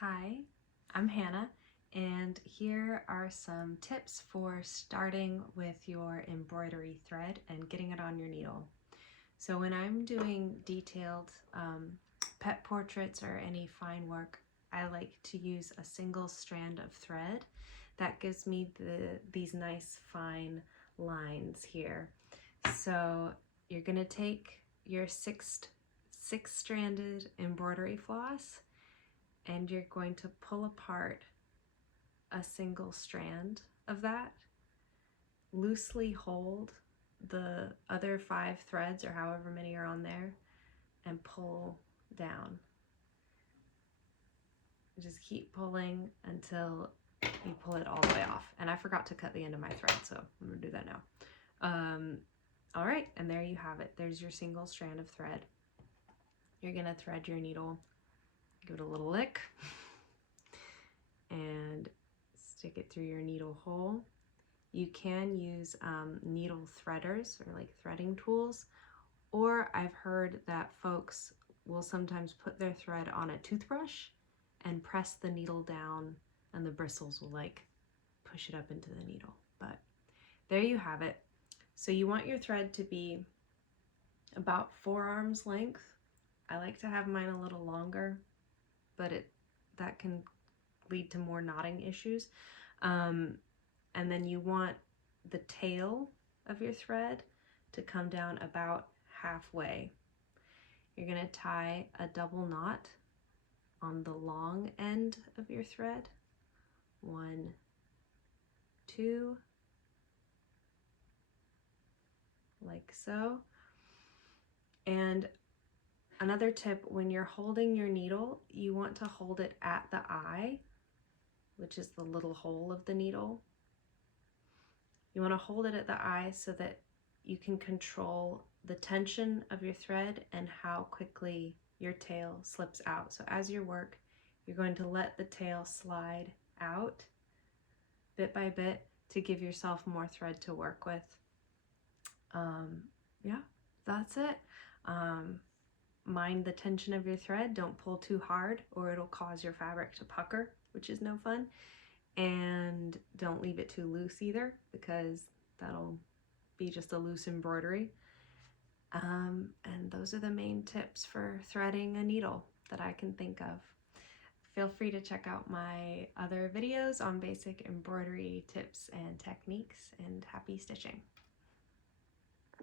Hi, I'm Hannah, and here are some tips for starting with your embroidery thread and getting it on your needle. So when I'm doing detailed pet portraits or any fine work, I like to use a single strand of thread. That gives me these nice fine lines here. So you're gonna take your six-stranded embroidery floss, and you're going to pull apart a single strand of that, loosely hold the other 5 threads or however many are on there, and pull down. Just keep pulling until you pull it all the way off. And I forgot to cut the end of my thread, so I'm gonna do that now. All right, and there you have it. There's your single strand of thread. You're gonna thread your needle, give it a little lick, and stick it through your needle hole. You can use needle threaders or like threading tools, or I've heard that folks will sometimes put their thread on a toothbrush and press the needle down, and the bristles will like push it up into the needle. But there you have it. So you want your thread to be about 4 arms length. I like to have mine a little longer, but that can lead to more knotting issues. And then you want the tail of your thread to come down about halfway. You're going to tie a double knot on the long end of your thread. 1, 2, like so. And another tip, when you're holding your needle, you want to hold it at the eye, which is the little hole of the needle. You want to hold it at the eye so that you can control the tension of your thread and how quickly your tail slips out. So as you work, you're going to let the tail slide out bit by bit to give yourself more thread to work with. Yeah, that's it. Mind the tension of your thread. Don't pull too hard or it'll cause your fabric to pucker, which is no fun. And don't leave it too loose either, because that'll be just a loose embroidery. And those are the main tips for threading a needle that I can think of. Feel free to check out my other videos on basic embroidery tips and techniques, and happy stitching.